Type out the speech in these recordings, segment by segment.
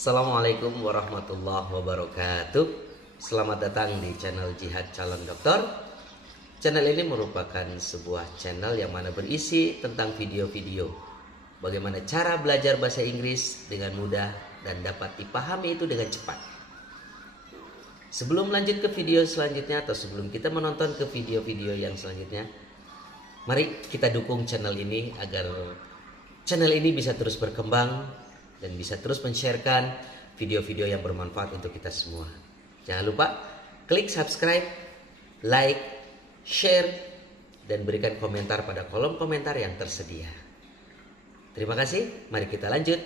Assalamualaikum warahmatullahi wabarakatuh. Selamat datang di channel Jihad Calon Dokter. Channel ini merupakan sebuah channel yang mana berisi tentang video-video bagaimana cara belajar bahasa Inggris dengan mudah dan dapat dipahami itu dengan cepat. Sebelum lanjut ke video selanjutnya atau sebelum kita menonton ke video-video yang selanjutnya, mari kita dukung channel ini agar channel ini bisa terus berkembang dan bisa terus men-sharekan video-video yang bermanfaat untuk kita semua. Jangan lupa klik subscribe, like, share, dan berikan komentar pada kolom komentar yang tersedia. Terima kasih. Mari kita lanjut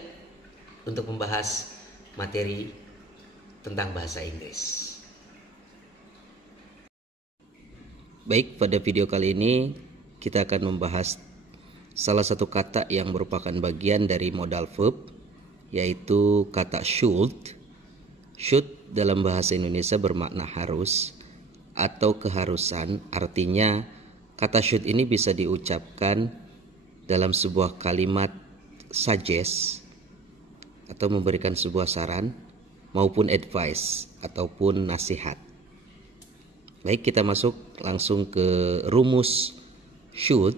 untuk membahas materi tentang bahasa Inggris. Baik, pada video kali ini kita akan membahas salah satu kata yang merupakan bagian dari modal verb, yaitu kata should. Should dalam bahasa Indonesia bermakna harus atau keharusan. Artinya kata should ini bisa diucapkan dalam sebuah kalimat suggest atau memberikan sebuah saran maupun advice ataupun nasihat. Baik, kita masuk langsung ke rumus should.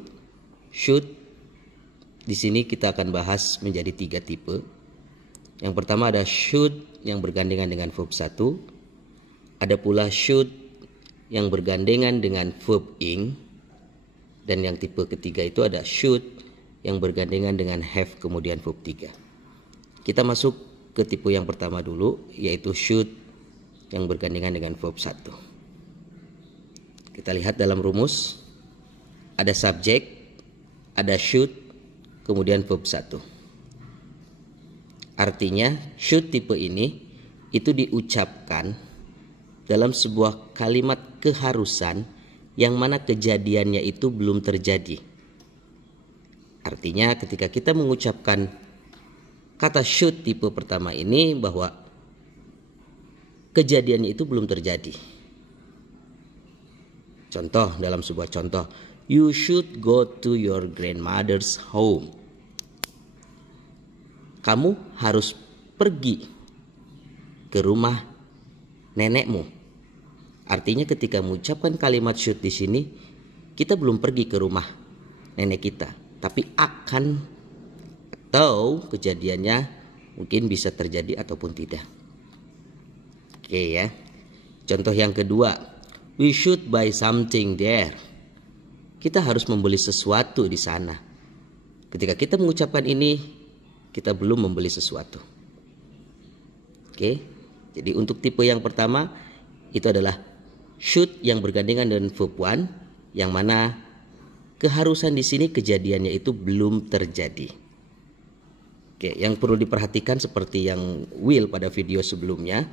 Should di sini kita akan bahas menjadi 3 tipe. Yang pertama ada should yang bergandengan dengan verb 1. Ada pula should yang bergandengan dengan verb ing. Dan yang tipe ketiga itu ada should yang bergandengan dengan have kemudian verb 3. Kita masuk ke tipe yang pertama dulu, yaitu should yang bergandengan dengan verb 1. Kita lihat dalam rumus, ada subjek, ada should, kemudian verb 1. Artinya should tipe ini itu diucapkan dalam sebuah kalimat keharusan yang mana kejadiannya itu belum terjadi. Artinya ketika kita mengucapkan kata should tipe pertama ini bahwa kejadiannya itu belum terjadi. Contoh, dalam sebuah contoh, you should go to your grandmother's home. Kamu harus pergi ke rumah nenekmu. Artinya ketika mengucapkan kalimat should di sini, kita belum pergi ke rumah nenek kita, tapi akan atau kejadiannya mungkin bisa terjadi ataupun tidak. Oke ya. Contoh yang kedua, we should buy something there. Kita harus membeli sesuatu di sana. Ketika kita mengucapkan ini, kita belum membeli sesuatu. Oke, jadi untuk tipe yang pertama itu adalah should yang bergandengan dengan verb 1, yang mana keharusan di sini kejadiannya itu belum terjadi. Oke, yang perlu diperhatikan seperti yang will pada video sebelumnya,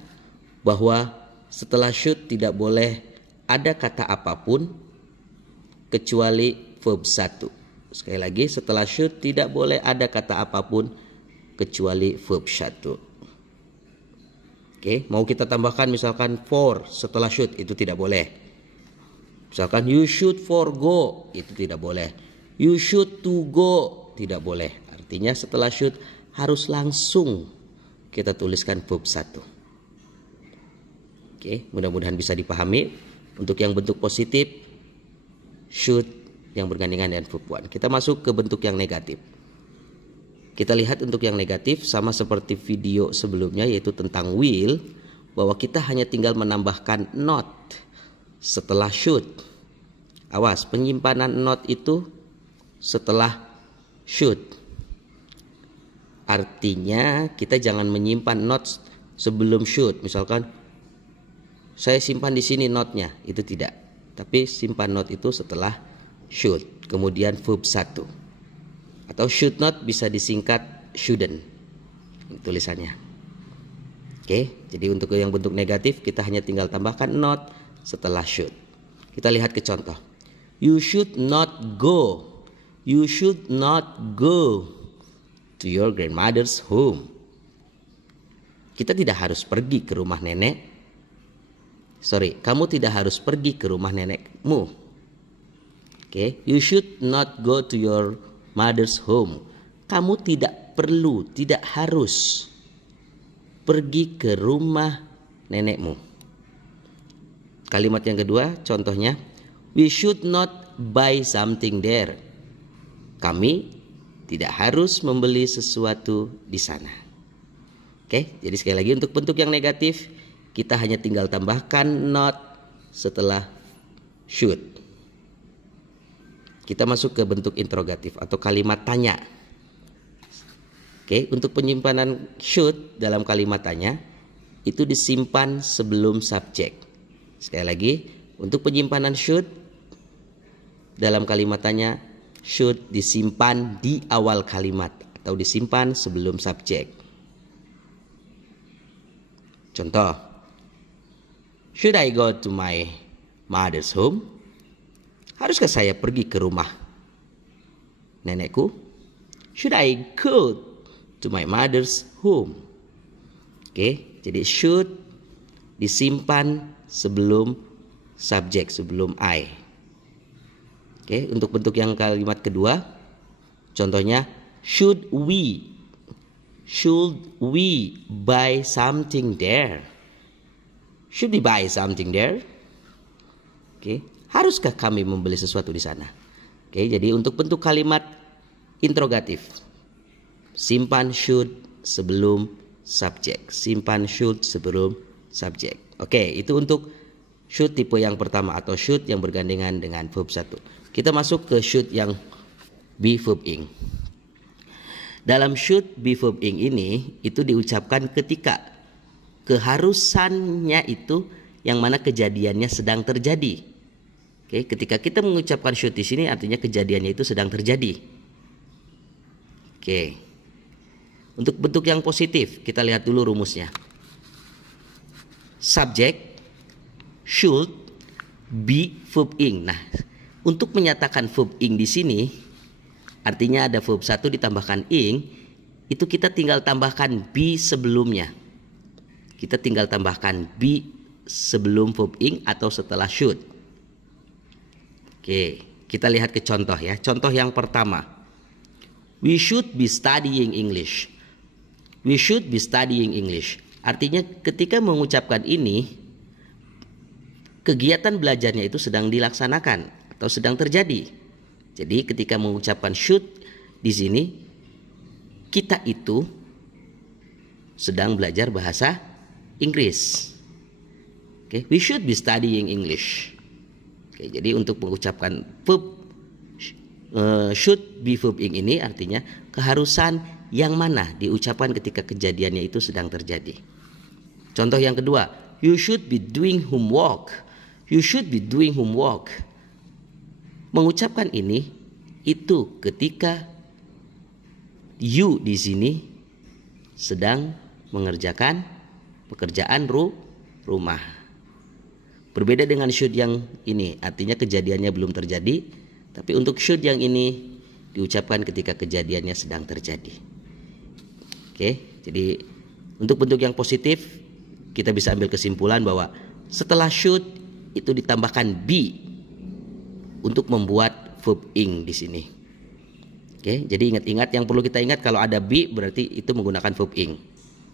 bahwa setelah should tidak boleh ada kata apapun kecuali verb 1. Sekali lagi, setelah should tidak boleh ada kata apapun kecuali verb 1. Oke, mau kita tambahkan misalkan for setelah should, itu tidak boleh. Misalkan you should forgo, itu tidak boleh. You should to go, tidak boleh. Artinya setelah should harus langsung kita tuliskan verb 1. Oke, mudah-mudahan bisa dipahami. Untuk yang bentuk positif, should yang bergandengan dengan verb 1. Kita masuk ke bentuk yang negatif. Kita lihat untuk yang negatif sama seperti video sebelumnya, yaitu tentang will, bahwa kita hanya tinggal menambahkan not setelah should. Awas, penyimpanan not itu setelah should. Artinya kita jangan menyimpan not sebelum should. Misalkan saya simpan di sini notnya, itu tidak. Tapi simpan not itu setelah should, kemudian verb 1. Atau should not bisa disingkat shouldn't tulisannya. Oke, jadi untuk yang bentuk negatif kita hanya tinggal tambahkan not setelah should. Kita lihat ke contoh. You should not go. You should not go to your grandmother's home. Kita tidak harus pergi ke rumah nenek. Kamu tidak harus pergi ke rumah nenekmu. Oke, you should not go to your mother's home. Kamu tidak perlu, tidak harus pergi ke rumah nenekmu. Kalimat yang kedua, contohnya, we should not buy something there. Kami tidak harus membeli sesuatu di sana. Oke, jadi sekali lagi untuk bentuk yang negatif, kita hanya tinggal tambahkan not setelah should. Kita masuk ke bentuk interrogatif atau kalimat tanya. Oke, untuk penyimpanan should dalam kalimat tanya itu disimpan sebelum subjek. Sekali lagi, untuk penyimpanan should dalam kalimat tanya, should disimpan di awal kalimat atau disimpan sebelum subjek. Contoh, should I go to my mother's home? Haruskah saya pergi ke rumah nenekku? Should I go to my mother's home? Oke, jadi should disimpan sebelum subjek, sebelum I. Oke, untuk bentuk yang kalimat kedua, contohnya, should we buy something there? Should we buy something there? Oke, haruskah kami membeli sesuatu di sana? Oke, jadi untuk bentuk kalimat interrogatif, simpan should sebelum subjek, simpan should sebelum subjek. Oke, itu untuk should tipe yang pertama atau should yang bergandengan dengan verb 1. Kita masuk ke should yang be verb ing. Dalam should be verb ing ini itu diucapkan ketika keharusannya itu yang mana kejadiannya sedang terjadi. Oke, ketika kita mengucapkan should di sini artinya kejadiannya itu sedang terjadi. Oke. Untuk bentuk yang positif, kita lihat dulu rumusnya. Subject should be verb ing. Nah, untuk menyatakan verb ing di sini artinya ada verb 1 ditambahkan ing, itu kita tinggal tambahkan be sebelumnya. Kita tinggal tambahkan be sebelum verb ing atau setelah should. Oke, kita lihat ke contoh ya. Contoh yang pertama. We should be studying English. We should be studying English. Artinya ketika mengucapkan ini, kegiatan belajarnya itu sedang dilaksanakan atau sedang terjadi. Jadi ketika mengucapkan should di sini, kita itu sedang belajar bahasa Inggris. Oke, we should be studying English. Oke, jadi untuk mengucapkan verb should be verb ing ini artinya keharusan yang mana diucapkan ketika kejadiannya itu sedang terjadi. Contoh yang kedua, you should be doing homework. You should be doing homework. Mengucapkan ini itu ketika you di sini sedang mengerjakan pekerjaan rumah. Berbeda dengan should yang ini, artinya kejadiannya belum terjadi, tapi untuk should yang ini diucapkan ketika kejadiannya sedang terjadi. Oke, jadi untuk bentuk yang positif kita bisa ambil kesimpulan bahwa setelah should itu ditambahkan be untuk membuat verb ing di sini. Oke, jadi ingat-ingat, yang perlu kita ingat kalau ada be berarti itu menggunakan verb ing.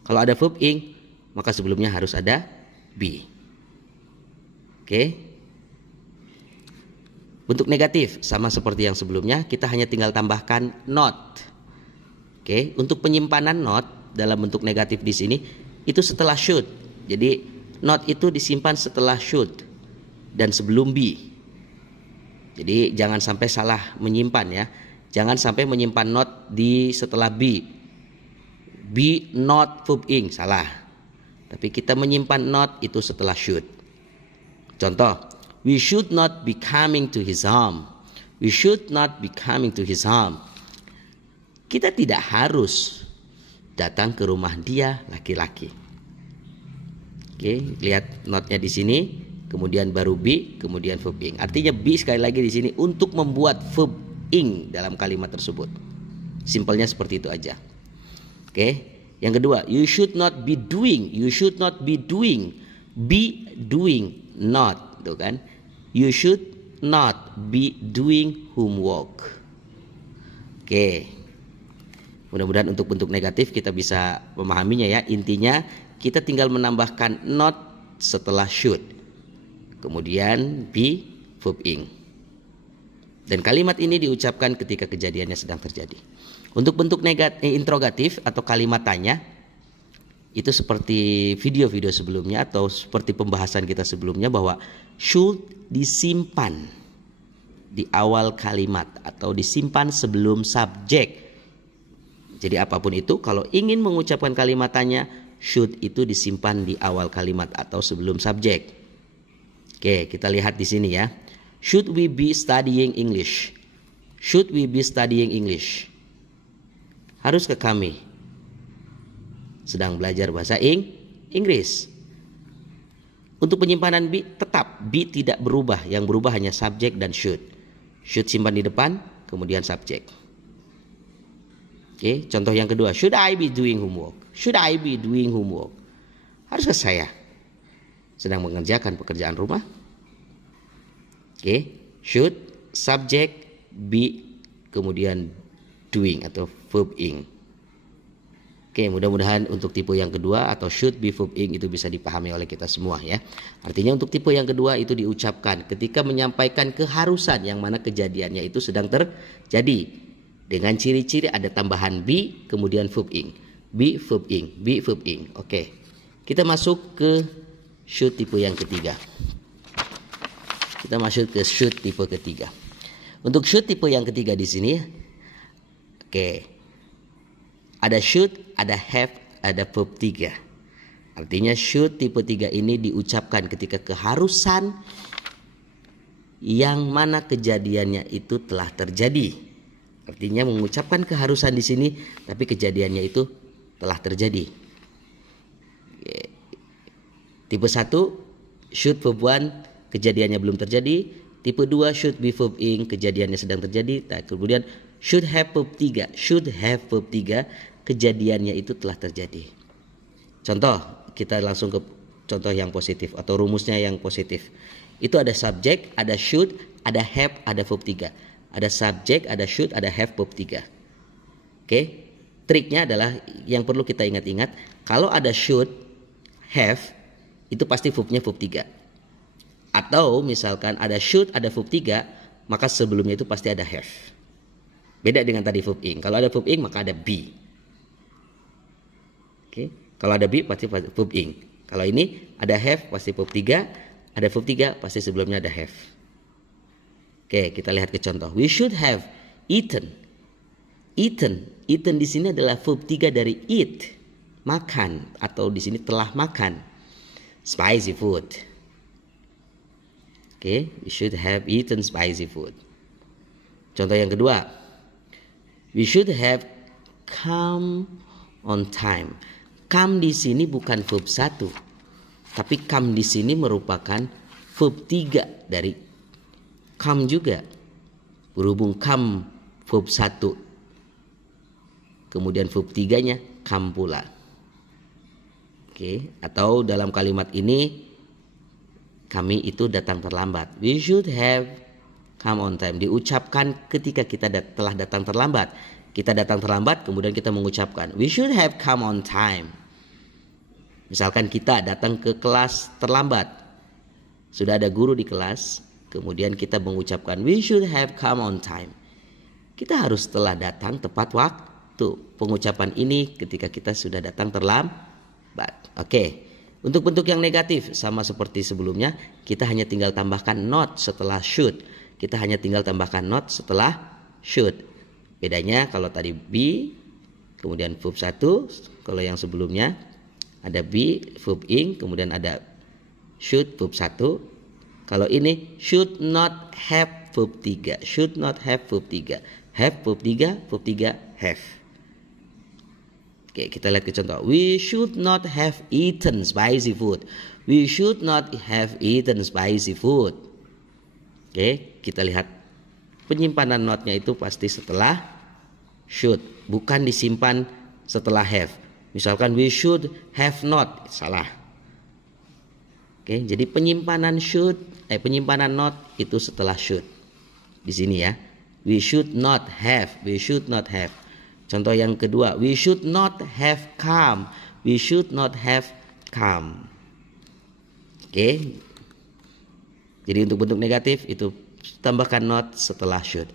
Kalau ada verb ing maka sebelumnya harus ada be. Oke. Bentuk negatif sama seperti yang sebelumnya, kita hanya tinggal tambahkan not. Oke, untuk penyimpanan not dalam bentuk negatif di sini itu setelah should. Jadi not itu disimpan setelah should dan sebelum be. Jadi jangan sampai salah menyimpan ya. Jangan sampai menyimpan not di setelah be. Be not verb ing, salah. Tapi kita menyimpan not itu setelah should. Contoh, we should not be coming to his home. We should not be coming to his home. Kita tidak harus datang ke rumah dia laki-laki. Oke, lihat notnya di sini, kemudian baru be, kemudian verb ing. Artinya be sekali lagi di sini untuk membuat verb ing dalam kalimat tersebut. Simpelnya seperti itu aja. Oke, yang kedua, you should not be doing. You should not be doing. Be doing, not, tuh kan? You should not be doing homework. Oke. Mudah-mudahan untuk bentuk negatif kita bisa memahaminya ya. Intinya kita tinggal menambahkan not setelah should. Kemudian be verb ing. Dan kalimat ini diucapkan ketika kejadiannya sedang terjadi. Untuk bentuk interrogatif atau kalimat tanya, itu seperti video-video sebelumnya atau seperti pembahasan kita sebelumnya bahwa should disimpan di awal kalimat atau disimpan sebelum subjek. Jadi apapun itu, kalau ingin mengucapkan kalimat tanya, should itu disimpan di awal kalimat atau sebelum subjek. Oke, kita lihat di sini ya. Should we be studying English? Should we be studying English? Haruskah kami sedang belajar bahasa Inggris? Untuk penyimpanan be, tetap be tidak berubah. Yang berubah hanya subjek dan should. Should simpan di depan, kemudian subjek. Oke, contoh yang kedua. Should I be doing homework? Should I be doing homework? Haruskah saya sedang mengerjakan pekerjaan rumah? Oke, should, subjek, be, kemudian doing atau verb ing. Oke, mudah-mudahan untuk tipe yang kedua atau should be verb ing itu bisa dipahami oleh kita semua ya. Artinya untuk tipe yang kedua itu diucapkan ketika menyampaikan keharusan yang mana kejadiannya itu sedang terjadi. Dengan ciri-ciri ada tambahan be kemudian verb ing. Be verb ing, be verb ing. Oke. Kita masuk ke should tipe yang ketiga. Kita masuk ke should tipe ketiga. Untuk should tipe yang ketiga di sini, oke. Ada should, ada have, ada verb 3. Artinya should tipe 3 ini diucapkan ketika keharusan yang mana kejadiannya itu telah terjadi. Artinya mengucapkan keharusan di sini tapi kejadiannya itu telah terjadi. Tipe 1 should verb 1 kejadiannya belum terjadi. Tipe 2 should be verb ing kejadiannya sedang terjadi. Nah, kemudian should have verb 3. Should have verb 3 kejadiannya itu telah terjadi. Contoh, kita langsung ke contoh yang positif atau rumusnya yang positif. Itu ada subjek, ada should, ada have, ada verb 3. Ada subjek, ada should, ada have, verb 3. Oke. Triknya adalah yang perlu kita ingat-ingat, kalau ada should, have, itu pasti verbnya verb 3. Atau misalkan ada should, ada verb 3, maka sebelumnya itu pasti ada have. Beda dengan tadi verb ing. Kalau ada verb ing maka ada be. Oke. Kalau ada be pasti verb ing. Kalau ini ada have pasti verb 3, ada verb 3 pasti sebelumnya ada have. Oke, kita lihat ke contoh. We should have eaten. Eaten di sini adalah verb 3 dari eat, makan, atau di sini telah makan. Spicy food. Oke, we should have eaten spicy food. Contoh yang kedua. We should have come on time. Come di sini bukan verb 1, tapi come di sini merupakan verb 3 dari come juga. Berhubung come verb 1, kemudian verb 3-nya come pula. Oke, atau dalam kalimat ini kami itu datang terlambat. We should have come on time. Diucapkan ketika kita telah datang terlambat. Kita datang terlambat, kemudian kita mengucapkan we should have come on time. Misalkan kita datang ke kelas terlambat. Sudah ada guru di kelas, kemudian kita mengucapkan we should have come on time. Kita harus telah datang tepat waktu. Pengucapan ini ketika kita sudah datang terlambat. Oke. Untuk bentuk yang negatif sama seperti sebelumnya, kita hanya tinggal tambahkan not setelah should. Kita hanya tinggal tambahkan not setelah should. Bedanya kalau tadi be, kemudian verb 1, kalau yang sebelumnya ada be, verb ing, kemudian ada should, verb 1. Kalau ini should not have, verb 3. Should not have, verb 3. Have, verb 3, verb 3, have. Oke, kita lihat ke contoh. We should not have eaten spicy food. We should not have eaten spicy food. Oke, kita lihat. Penyimpanan notnya itu pasti setelah should, bukan disimpan setelah have. Misalkan we should have not, salah. Oke, jadi penyimpanan not itu setelah should. Di sini ya. We should not have, we should not have. Contoh yang kedua, we should not have come. We should not have come. Oke. Jadi untuk bentuk negatif itu tambahkan not setelah should.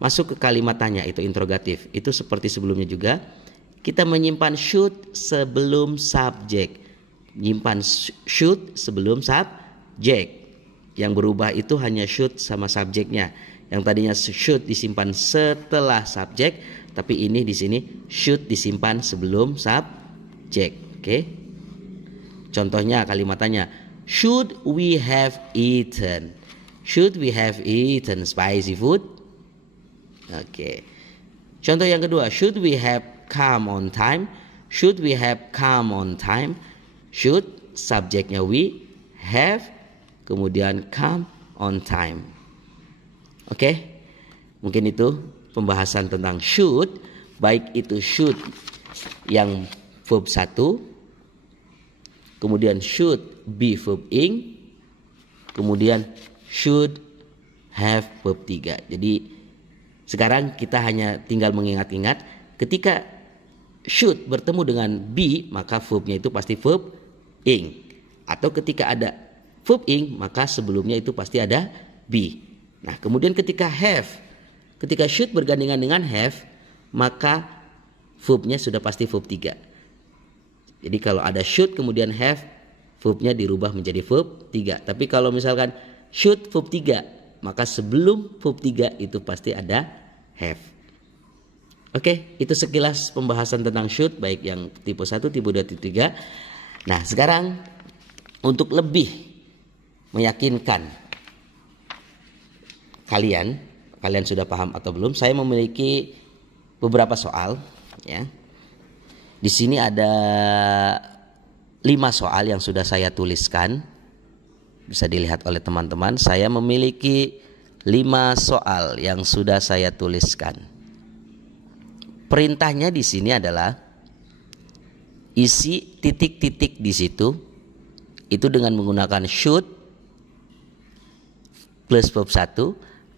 Masuk ke kalimat tanya, itu interrogatif. Itu seperti sebelumnya juga. Kita menyimpan should sebelum subjek. Menyimpan should sebelum subjek. Yang berubah itu hanya should sama subjeknya. Yang tadinya should disimpan setelah subjek, tapi ini di sini should disimpan sebelum subjek. Oke. Contohnya kalimat tanya, should we have eaten? Should we have eaten spicy food? Oke. Contoh yang kedua, should we have come on time? Should we have come on time? Should, subjeknya we, have, kemudian come on time. Oke? Mungkin itu pembahasan tentang should, baik itu should yang verb 1, kemudian should be verb ing, kemudian should have verb 3. Jadi sekarang kita hanya tinggal mengingat-ingat ketika should bertemu dengan be, maka verbnya itu pasti verb ing. Atau ketika ada verb ing, maka sebelumnya itu pasti ada be. Nah, kemudian ketika should bergandengan dengan have, maka verbnya sudah pasti verb 3. Jadi kalau ada should kemudian have, verbnya dirubah menjadi verb 3. Tapi kalau misalkan should verb 3, maka sebelum verb 3 itu pasti ada have. Oke, itu sekilas pembahasan tentang should, baik yang tipe 1, tipe 2, tipe 3. Nah, sekarang untuk lebih meyakinkan kalian sudah paham atau belum, saya memiliki beberapa soal ya. Di sini ada 5 soal yang sudah saya tuliskan. Bisa dilihat oleh teman-teman, saya memiliki 5 soal yang sudah saya tuliskan. Perintahnya di sini adalah isi titik-titik di situ itu dengan menggunakan should plus verb 1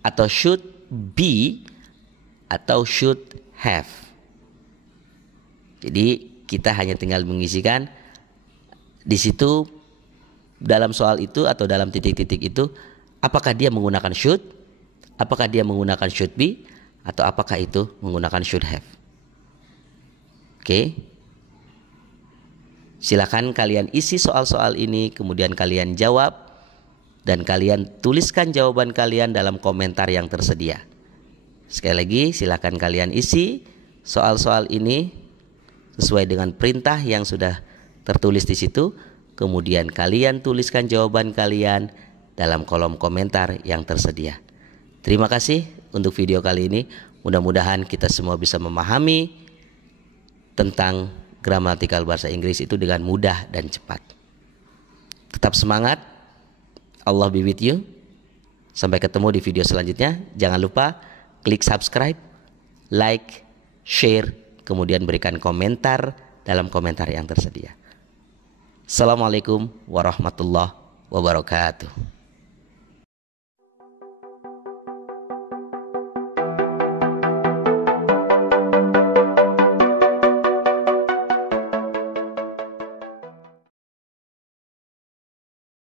atau should be atau should have. Jadi kita hanya tinggal mengisikan di situ dalam soal itu atau dalam titik-titik itu, apakah dia menggunakan should, apakah dia menggunakan should be, atau apakah itu menggunakan should have. Oke. Silakan kalian isi soal-soal ini, kemudian kalian jawab dan kalian tuliskan jawaban kalian dalam komentar yang tersedia. Sekali lagi, silakan kalian isi soal-soal ini sesuai dengan perintah yang sudah tertulis di situ. Kemudian kalian tuliskan jawaban kalian dalam kolom komentar yang tersedia. Terima kasih untuk video kali ini. Mudah-mudahan kita semua bisa memahami tentang gramatikal bahasa Inggris itu dengan mudah dan cepat. Tetap semangat. Allah be with you. Sampai ketemu di video selanjutnya. Jangan lupa klik subscribe, like, share, kemudian berikan komentar dalam komentar yang tersedia. Assalamualaikum warahmatullahi wabarakatuh.